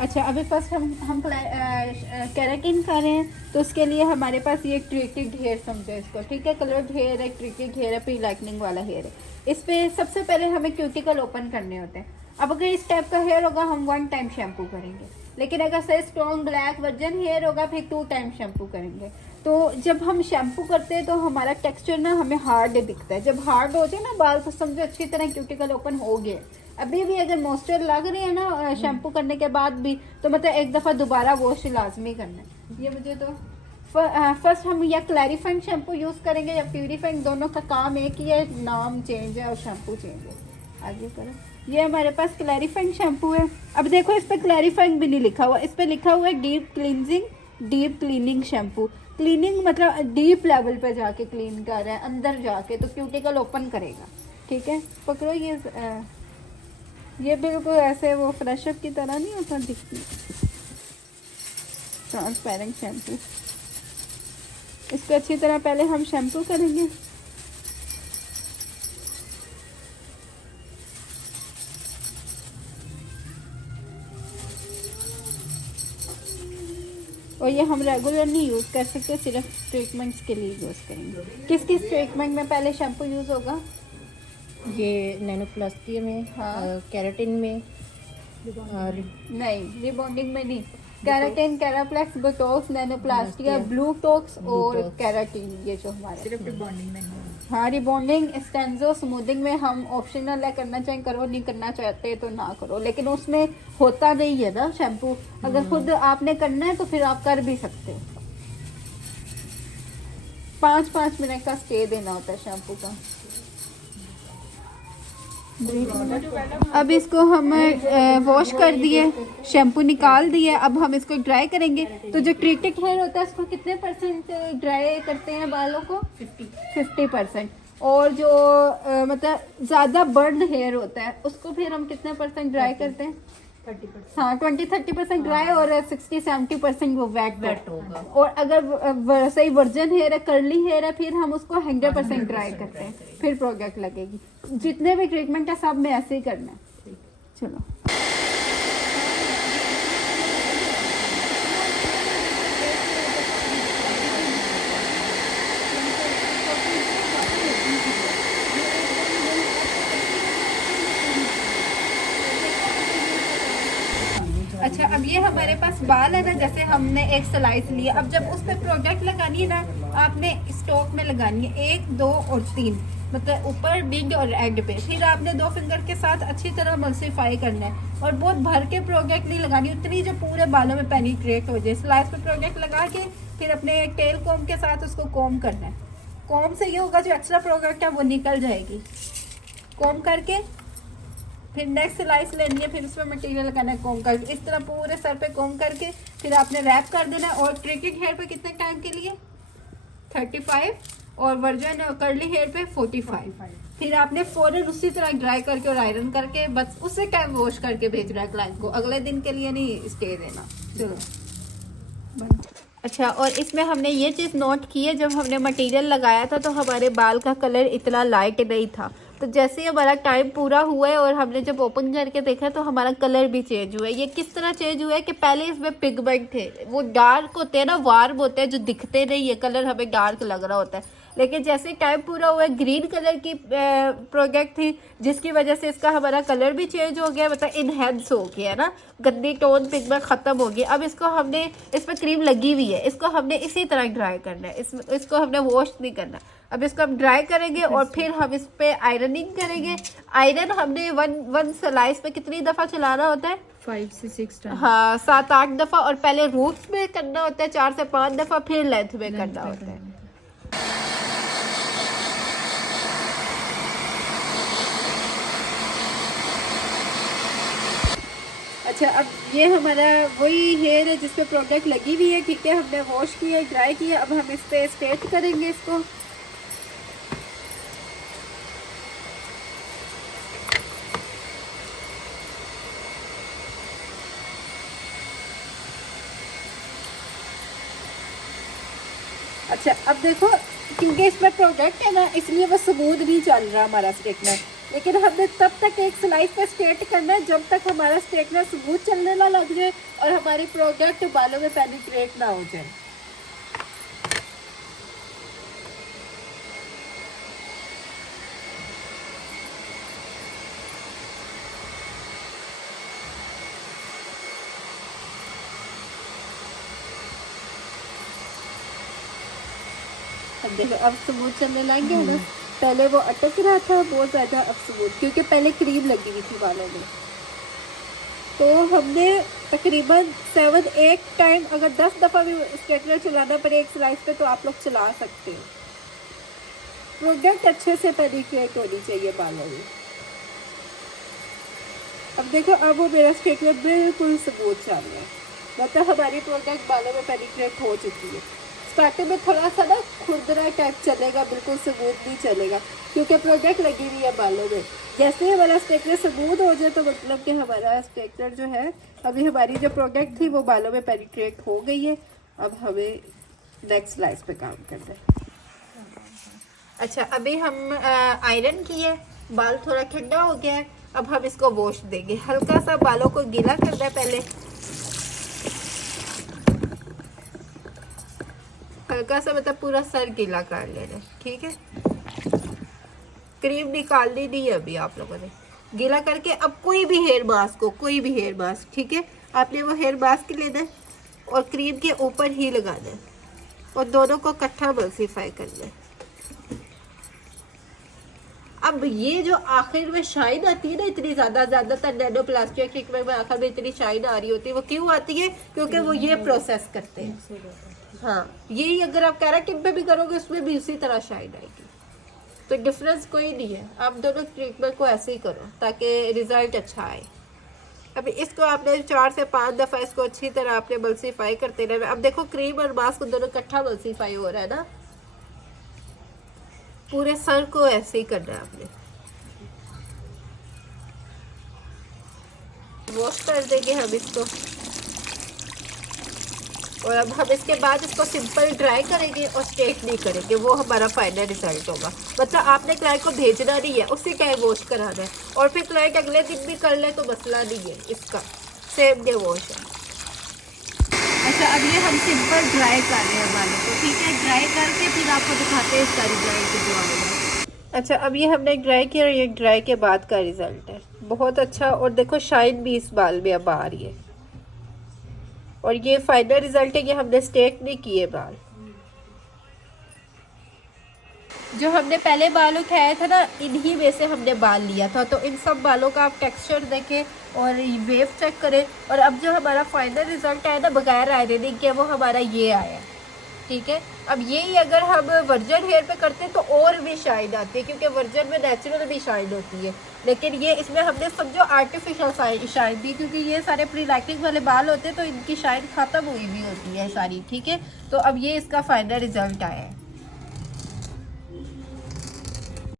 अच्छा, अभी फर्स्ट हम केराटिन कर रहे हैं, तो उसके लिए हमारे पास ये ट्रिकेट हेयर समझो इसको, ठीक है। कलर्ड हेयर है, ट्रिकेट हेयर है, प्री लाइटनिंग वाला हेयर है। इस पे सबसे पहले हमें क्यूटिकल ओपन करने होते हैं। अब अगर इस टाइप का हेयर होगा हम 1 टाइम शैम्पू करेंगे, लेकिन अगर सही स्ट्रॉन्ग ब्लैक वर्जन हेयर होगा फिर 2 टाइम शैम्पू करेंगे। तो जब हम शैम्पू करते हैं तो हमारा टेक्सचर ना हमें हार्ड दिखता है। जब हार्ड होते हैं ना बाल, तो समझो अच्छी तरह क्यूटिकल ओपन हो गए। अभी भी अगर मॉइस्चर लग रही है ना शैम्पू करने के बाद भी, तो मतलब एक दफ़ा दोबारा वॉश लाजमी करना है। ये मुझे तो फर्स्ट हम या क्लैरिफाइंग शैम्पू यूज़ करेंगे या प्यूरीफाइंग, दोनों का काम एक ही है, नाम चेंज है और शैम्पू चेंज है। आगे करो। ये हमारे पास क्लैरिफाइंग शैम्पू है। अब देखो इस पर क्लैरिफाइंग भी नहीं लिखा हुआ, इस पर लिखा हुआ है deep cleansing deep cleaning shampoo. Cleaning मतलब डीप लेवल पे जाके क्लीन कर रहा है, अंदर जाके, तो क्यूटिकल ओपन करेगा। ठीक है, पकड़ो ये बिल्कुल ऐसे वो फ्रेशअप की तरह नहीं होता, दिखती ट्रांसपेरेंट शैम्पू। इसको अच्छी तरह पहले हम शैम्पू करेंगे। और ये हम रेगुलर नहीं यूज़ कर सकते, सिर्फ ट्रीटमेंट्स के लिए यूज़ करेंगे। किस किस ट्रीटमेंट में पहले शैम्पू यूज़ होगा? ये नैनोप्लास्टी में, हाँ। केराटिन में, और नहीं, रिबॉन्डिंग में नहीं। Keratin, Keraplex, Botox, nanoplastia, blue tox और केराटिन, ये जो हमारे सिर्फ रिबॉन्डिंग में नहीं। हाँ, रिबॉन्डिंग, स्टेंजो, स्मूथिंग में हम ऑप्शनल है, करना चाहें करो, नहीं करना चाहते तो ना करो, लेकिन उसमें होता नहीं है ना शैम्पू। अगर खुद आपने करना है तो फिर आप कर भी सकते हो। 5-5 मिनट का स्टे देना होता है शैम्पू का। अब इसको हम वॉश कर दिए, शैम्पू निकाल दिए, अब हम इसको ड्राई करेंगे। तो जो ट्रीटेड हेयर होता है उसको कितने % ड्राई करते हैं बालों को? 50%। और जो मतलब ज़्यादा बर्न हेयर होता है उसको फिर हम कितने % ड्राई करते हैं? 30%। हाँ, 20-30% ड्राई और 60-70% वो वेट होगा। और अगर सही वर्जन हेयर है, कर्ली हेयर है, फिर हम उसको 100% ड्राई करते हैं, फिर प्रोडक्ट लगेगी। जितने भी ट्रीटमेंट है सब में ऐसे ही करना है। चलो, अच्छा, अब ये हमारे पास बाल है ना, जैसे हमने एक स्लाइस लिया, अब जब उस पर प्रोडक्ट लगानी है ना, आपने स्टॉक में लगानी है 1, 2 और 3, मतलब ऊपर, मिड और एंड पे। फिर आपने 2 फिंगर के साथ अच्छी तरह मल्सीफाई करना है, और बहुत भर के प्रोडक्ट नहीं लगानी, उतनी जो पूरे बालों में पेनिट्रेट हो जाए। स्लाइस पे प्रोडक्ट लगा के फिर अपने टेल कॉम के साथ उसको कॉम करना है। कॉम से ये होगा जो एक्स्ट्रा प्रोडक्ट है वो निकल जाएगी। कॉम करके फिर नेक्स्ट स्लाइस लेनी है, फिर उसमें मटेरियल लगाना है कॉम करके, इस तरह पूरे सर पे कॉम करके फिर आपने रैप कर देना है। और ट्रिकेट हेयर पे कितने टाइम के लिए? 35, और वर्जन कर्ली हेयर पे 45। फिर आपने फौरन उसी तरह ड्राई करके और आयरन करके बस उसी टाइम वॉश करके भेजना है क्लाइंट को, अगले दिन के लिए नहीं स्टे देना। चलो बंद। अच्छा, और इसमें हमने ये चीज़ नोट की है, जब हमने मटेरियल लगाया था तो हमारे बाल का कलर इतना लाइट नहीं था, तो जैसे ही हमारा टाइम पूरा हुआ है और हमने जब ओपन करके देखा तो हमारा कलर भी चेंज हुआ है। ये किस तरह चेंज हुआ है कि पहले इसमें पिगमेंट थे, वो डार्क होते हैं ना, वार्म होते हैं, जो दिखते नहीं है, कलर हमें डार्क लग रहा होता है, लेकिन जैसे टाइम पूरा हुआ है ग्रीन कलर की प्रोडक्ट थी, जिसकी वजह से इसका हमारा कलर भी चेंज हो गया, मतलब इनहेंस हो गया है ना, गंदी टोन पिगमेंट ख़त्म हो गया। अब इसको हमने, इस पर क्रीम लगी हुई है, इसको हमने इसी तरह ड्राई करना है, इसको हमने वॉश नहीं करना। अब इसको हम ड्राई करेंगे और फिर हम इस पे आयरनिंग करेंगे। आयरन हमने वन स्लाइस पे कितनी दफ़ा चलाना होता है? 5 से 6 टाइम। हाँ, 7-8 दफ़ा, और पहले रूट्स में करना होता है 4 से 5 दफ़ा, फिर लेंथ में करना होता है। अच्छा, अब ये हमारा वही हेयर है जिस पे प्रोडक्ट लगी हुई है, ठीक है, हमने वॉश किया, ड्राई किया, अब हम इस पे स्ट्रेट करेंगे इसको। अच्छा, अब देखो, क्योंकि इसमें प्रोडक्ट है ना, इसलिए वो स्मूथ नहीं चल रहा हमारा स्ट्रेटनर, लेकिन हमने तब तक एक स्लाइस पे स्ट्रेट करना है जब तक हमारा स्ट्रेटनर स्मूथ चलने ना लग जाए और हमारी प्रोडक्ट बालों में पेनिट्रेट ना हो जाए। अब देखो अब स्मूथ चलने लगे ना, पहले वो अटक रहा था बहुत ज़्यादा, अब स्मूथ, क्योंकि पहले क्रीम लगी हुई थी बालों में। तो हमने तकरीबन 7-8 टाइम, अगर 10 दफ़ा भी स्ट्रेटनर चलाना पड़े एक स्लाइस पे तो आप लोग चला सकते हो। प्रोडक्ट अच्छे से पेनिट्रेट होनी चाहिए बालों में। अब देखो अब वो मेरा स्ट्रेटनर बिल्कुल स्मूथ चल रहा है, मतलब हमारी प्रोडक्ट बालों में पेनिट्रेट हो चुकी है। स्टार्टिंग में थोड़ा सा ना खुरदरा टाइप चलेगा, बिल्कुल स्मूथ नहीं चलेगा क्योंकि प्रोडक्ट लगी हुई है बालों में। जैसे ही हमारा स्ट्रेटनर स्मूथ हो जाए तो मतलब कि हमारा स्ट्रेटनर जो है, अभी हमारी जो प्रोडक्ट थी वो बालों में पेनिट्रेट हो गई है। अब हमें नेक्स्ट स्लाइस पे काम करना है। अच्छा अभी हम आयरन किए, बाल थोड़ा ठंडा हो गया है, अब हम इसको वॉश देंगे। हल्का सा बालों को गीला करना है पहले, हल्का सा मतलब पूरा सर गीला कर लेना, ठीक है। क्रीम निकालनी नहीं है अभी आप लोगों ने, गीला करके अब कोई भी हेयर मास्क को, कोई भी हेयर मास्क, ठीक है, आपने वो हेयर मास्क लेना है और क्रीम के ऊपर ही लगाना है और दोनों को इकट्ठा मल्सीफाई करना है। अब ये जो आखिर में शाइन आती है ना, इतनी ज़्यादातर नैनो प्लास्टिक ट्रीटमेंट में आखिर में इतनी शाइन आ रही होती है, वो क्यों आती है? क्योंकि वो ये प्रोसेस करते हैं। हाँ, यही अगर आप कैराटिन पे भी करोगे उसमें भी उसी तरह शाइन आएगी, तो डिफरेंस कोई नहीं है। आप दोनों ट्रीटमेंट को ऐसे ही करो ताकि रिजल्ट अच्छा आए। अभी इसको आपने 4 से 5 दफ़ा इसको अच्छी तरह आपने मल्सीफाई करते रहना। अब देखो क्रीम और मास्क दोनों इकट्ठा मल्सीफाई हो रहा है ना, पूरे सर को ऐसे ही करना है आपने। वॉश कर देंगे हम इसको और अब हम इसके बाद इसको सिंपल ड्राई करेंगे और स्ट्रेट नहीं करेंगे, वो हमारा फाइनल रिजल्ट होगा। मतलब आपने क्लाइंट को भेजना नहीं है, उसी टाइम वॉश कराना है और फिर क्लाइंट अगले दिन भी कर ले तो मसला नहीं है, इसका सेम डे वॉश है। अच्छा अब ये हम सिंपल ड्राई कर रहे हैं बालों को, ठीक है, ड्राई करके फिर आपको दिखाते हैं इसका रिजल्ट जो आएगा। अच्छा अब ये हमने ड्राई किया और ये ड्राई के बाद का रिजल्ट है, बहुत अच्छा। और देखो शाइन भी इस बाल में अब आ रही है और ये फाइनल रिजल्ट है कि हमने स्ट्रेट नहीं किए बाल। जो हमने पहले बाल उठाया था ना, इन्हीं में से हमने बाल लिया था, तो इन सब बालों का आप टेक्सचर देखें और वेव चेक करें। और अब जो हमारा फाइनल रिजल्ट आया ना बगैर आयरनिंग के, वो हमारा ये आया, ठीक है। अब यही अगर हम वर्जन हेयर पे करते हैं तो और भी शाइन आती है, क्योंकि वर्जन में नेचुरल भी शाइन होती है, लेकिन ये इसमें हमने समझो आर्टिफिशियल शाइन दी, क्योंकि ये सारे प्रीलैक्टिक वाले बाल होते हैं तो इनकी शाइन ख़त्म हुई भी होती है सारी, ठीक है। तो अब ये इसका फाइनल रिजल्ट आया है।